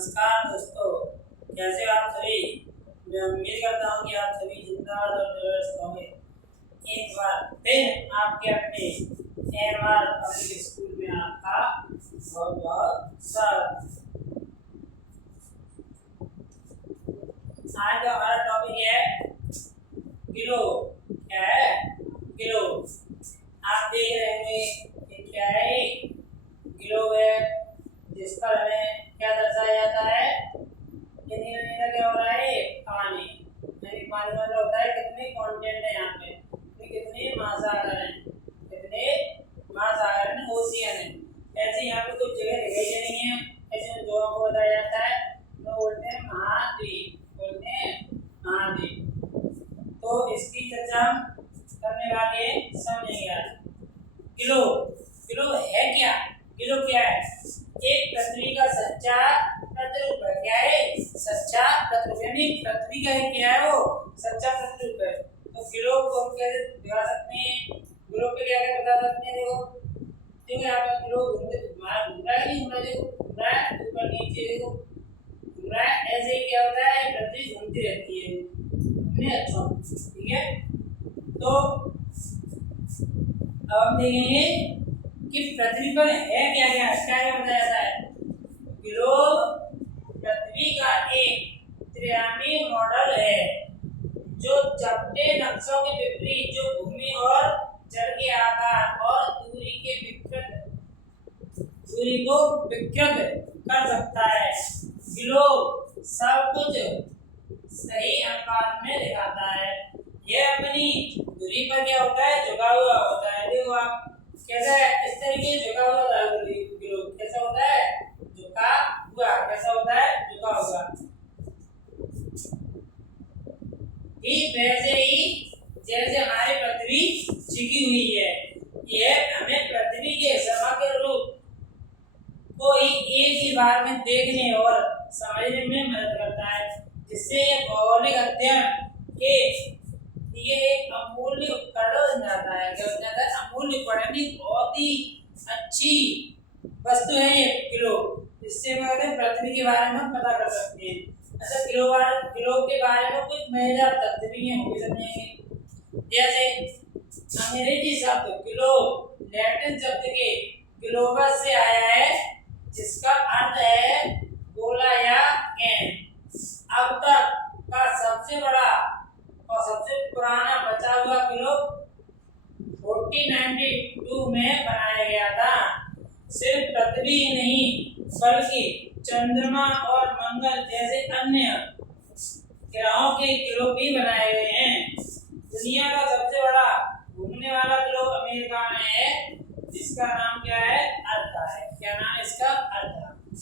नमस्कार दोस्तों, कैसे हो आप सभी। मैं उम्मीद करता हूँ कि आप सभी जिंदाबाद और तंदुरुस्त होंगे। एक बार फिर आपके अपने एमआर पब्लिक स्कूल में आपका बहुत बहुत स्वागत। आज का हमारा टॉपिक है किलो। क्या है? किलो। आप देख रहे होंगे कि क्या है? किलो है, जिस पर हमें क्या दर्शाया जाता है? कितनी का क्या हो रहा है? पानी। यानी पानी का मतलब होता है कितने कंटेंट है यहाँ पे, कितने महासागर हैं, कितने महासागर हैं, ओशियन है। ऐसे यहाँ पे कुछ जगह दिखाई दे रही है, ऐसे दो को बताया जाता है, तो बोलते हैं महाद्वीप, बोलते हैं महाद्वीप। तो इसकी चर्चा हम करने वाले हैं, समझेंगे आज। किलो, किलो है क्या? किलो क्या है? एक पृथ्वी का सच्चा प्रतिरूप है। क्या है? सच्चा प्रतिरूप, यानी पृथ्वी का है क्या है वो? सच्चा प्रतिरूप है। तो किलो को हम कैसे दिखा सकते हैं? किलो पे क्या क्या बता सकते हैं? देखो, देखो यहाँ पर किलो घूम रहा है, नहीं घूम रहा? देखो घूम रहा है, ऊपर नीचे देखो घूम रहा है। ऐसे ही क्या होता है, पृथ्वी घूमती रहती है। अच्छा, ठीक है। तो अब हम देखेंगे कि पृथ्वी पर है क्या क्या क्या बताया जाता है। ग्लोब पृथ्वी का एक त्रिआयामी मॉडल है जो चपटे नक्शों के विपरीत, जो भूमि और जल के आकार और दूरी को विकृत कर सकता है। ग्लोब सब कुछ सही अनुपात में दिखाता है। यह अपनी दूरी पर क्या होता है? झुका हुआ होता है। देखो आप कैसा है, इस तरीके से झुका हुआ ग्लोब कैसा होता है? झुका हुआ। कैसा होता है? झुका हुआ। ठीक वैसे ही जैसे हमारी पृथ्वी झुकी हुई है, यह हमें पृथ्वी के समग्र रूप को ही एक ही बार में देखने और समझने में मदद करता है, जिससे भौगोलिक अध्ययन के ये एक अमूल्य उपकरण बन जाता है। क्या बन जाता है? अमूल्य उपकरण। बहुत ही अच्छी वस्तु है ये किलो। इससे हमें पृथ्वी के बारे में पता कर सकते हैं। अच्छा, किलो के बारे में कुछ मजेदार तथ्य भी हैं, वो भी समझेंगे। जैसे अंग्रेजी शब्द किलो लैटिन शब्द के ग्लोबस से आया है, जिसका अर्थ है गोला या कैन। अब तक का सबसे बड़ा और सबसे पुराना बचा हुआ किलो 1492 में बनाया गया था। सिर्फ पृथ्वी ही नहीं बल्कि चंद्रमा और मंगल जैसे अन्य ग्रहों के किलो भी बनाए गए हैं। दुनिया का सबसे बड़ा घूमने वाला किलो अमेरिका में है, जिसका नाम क्या है? अर्थ है। क्या नाम है इसका? अर्थ।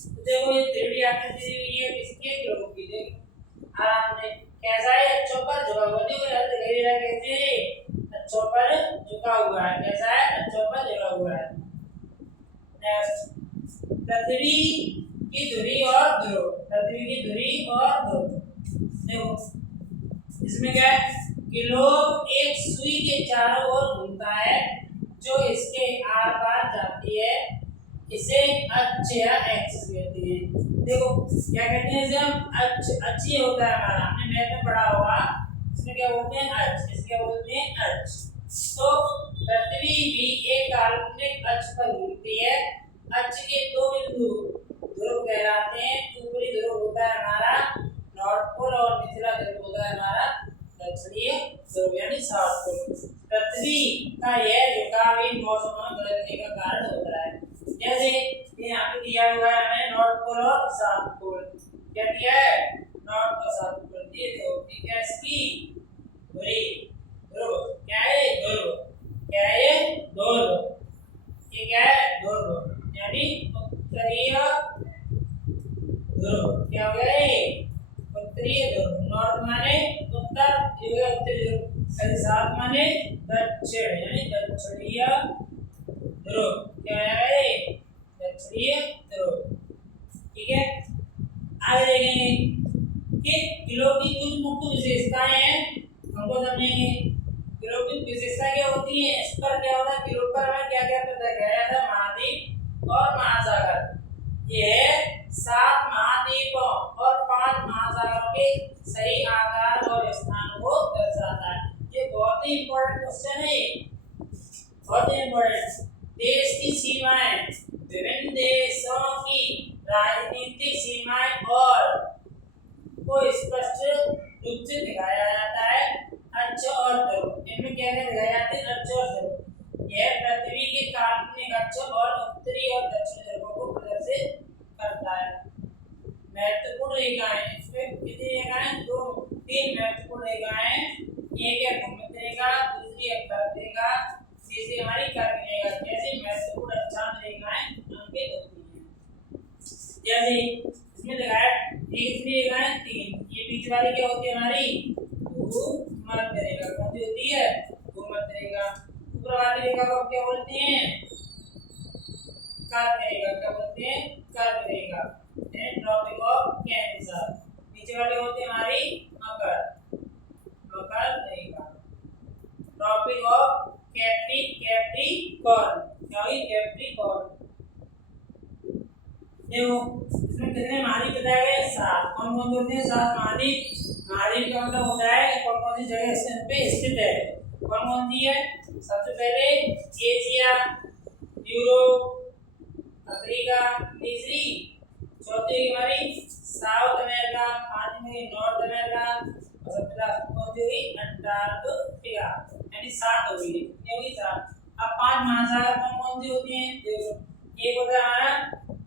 तो देखो ये 3D आकृति दी हुई है किसके? किलो की। देखो आराम से कैसा है? अच्छों पर झुका हुआ। देखो अर्थ दिखाई दे रहा है कैसे? अच्छों पर झुका हुआ है। कैसा है? अच्छों पर झुका हुआ है। नेक्स्ट, पृथ्वी की धुरी और ध्रुव। पृथ्वी की धुरी और ध्रुव। देखो इसमें क्या है? ग्लोब एक सुई के चारों ओर घूमता है जो इसके आर पार जाती है। इसे अक्ष या एक्सिस कहते हैं। देखो क्या कहते हैं इसे हम? अक्ष ही होता है हमारा, हमने मैथ में पढ़ा होगा। इसमें क्या बोलते हैं? अक्ष। इसके बोलते हैं अक्ष। तो पृथ्वी भी एक काल्पनिक अक्ष पर घूमती है। अक्ष के दो बिंदु ध्रुव कहलाते हैं। ऊपरी ध्रुव होता है हमारा नॉर्थ पोल और निचला ध्रुव होता है हमारा दक्षिणी ध्रुव यानी साउथ पोल। पृथ्वी का यह झुकाव इन मौसमों में बदलने का कारण होता है। जैसे यहाँ पे दिया हुआ है हमें नॉर्थ पोल और साउथ पोल। क्या दिया है? नॉर्थ और साउथ पोल दिए। देखो ठीक है, इसकी धुरी ध्रुव क्या है? ध्रुव। क्या है ये? ध्रुव। ये क्या है? ध्रुव यानी उत्तरीय ध्रुव। क्या हो गया ये? उत्तरीय ध्रुव। नॉर्थ माने उत्तर, ये उत्तरी ध्रुव। साउथ माने दक्षिण यानी दक्षिणीय ध्रुव। क्या है? दक्षिणीय ध्रुव। ठीक है, आगे देखेंगे कि किलो की कुछ मुख्य विशेषताएं हैं, हमको समझेंगे। किलो की विशेषता क्या होती है? इस पर क्या होता है? किलो पर हमें क्या क्या पता है? महाद्वीप और महासागर। यह 7 महाद्वीप देशों की राजनीतिक सीमाएं और को स्पष्ट रूप से दिखाया जाता है। अक्ष और ध्रुव, इनमें क्या क्या दिखाए जाते हैं? अक्ष और ध्रुव। यह पृथ्वी के काल्पनिक अक्ष और उत्तरी और दक्षिणी ध्रुवों को प्रदर्शित करता है। महत्वपूर्ण रेखाएं, इसमें कितनी रेखाएं? दो, तीन महत्वपूर्ण रेखाएं। एक है भूमध्य रेखा, दूसरी है कर्क रेखा, तीसरी हमारी कर्क रेखा। जैसे महत्वपूर्ण अक्षांश रेखाएं अंकित होती हैं। जैसे इसमें दिखाया तीसरी रेखाएं तीन, ये बीच वाली क्या होती है? हमारी भूमध्य रेखा। कौन सी होती है? भूमध्य रेखा। ऊपर वाली रेखा को क्या बोलते हैं? कर्क रेखा। क्या बोलते हैं? कर्क रेखा। Tropic of cancer. नीचे वाली होती है हमारी मकर, मकर रेखा। ट्रॉपिक ऑफ कैप्रिकॉर्न, क्या हुई? कैप्रिकॉर्न। देखो इसमें कितने महाद्वीप बताए गए? 7। कौन कौन से होते हैं? 7 महाद्वीप। महाद्वीप का मतलब होता है कौन कौन सी जगह स्थान पे स्थित है। कौन कौन सी है? सबसे पहले एशिया, यूरोप, अफ्रीका, तीसरी, चौथी हमारी साउथ अमेरिका, पांचवी नॉर्थ अमेरिका और सबसे लास्ट कौन सी हुई? अंटार्कटिका। यानी 7 हो गई। कितनी हो गई? 7। अब 5 महासागर कौन कौन सी होती हैं? देखो एक होता है हमारा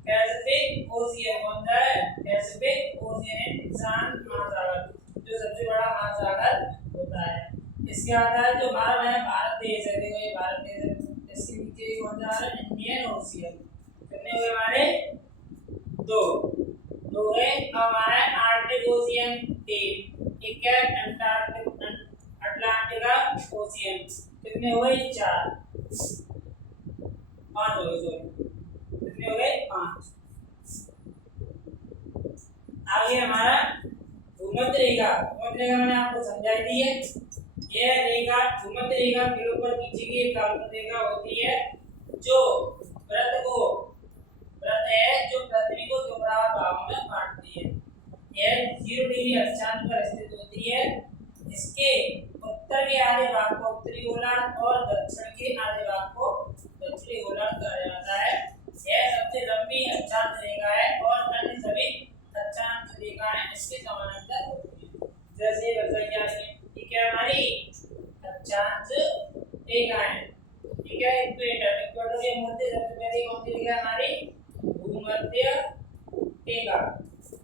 पैसिफिक ओशियन। कौन सा है? पैसिफिक ओशियन, शांत महासागर, जो सबसे बड़ा महासागर होता है। इसके आता है जो हमारा है भारत देश है। देखो ये भारत देश है। इसके नीचे कौन सा है? Indian ocean. कितने हुए हमारे? 2 है। अब हमारा है आर्कटिक ओशियन 3, एक है अटलांटिका ओशियन। कितने हुए? 4, 5 हो गए। कितने हो गए? 5। आगे हमारा भूमध्य रेखा। भूमध्य रेखा मैंने आपको समझाई दी है। यह रेखा भूमध्य रेखा के ऊपर खींची गई काल्पनिक रेखा होती है जो व्रत है जो पृथ्वी को दो बराबर भागों में बांटती है। यह 0 डिग्री अक्षांश पर स्थित होती है। इसके उत्तर के आधे भाग को उत्तरी गोलार्ध और दक्षिण के आधे भाग को दक्षिणी गोलार्ध कहा जाता है। यह सबसे लंबी अक्षांश रेखा है और अन्य सभी अक्षांश रेखाएं इसके समानांतर होती हैं। जैसे ये क्या हमारी अक्षांश रेखाएं, ठीक है? इक्वेटर, इक्वेटर के मध्य सबसे पहले कौन सी रेखा हमारी? भूमध्य रेखा।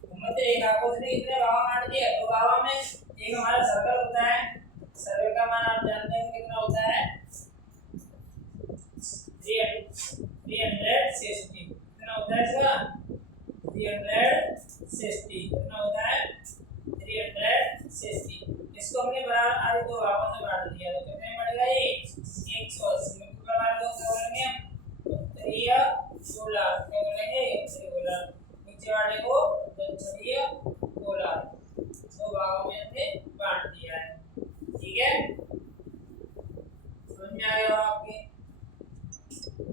भूमध्य रेखा को इसने कितने भागों में बांट दिया? 2 भागों में। एक हमारा सर्कल होता है, सर्कल का मान आप जानते हैं कितना होता है?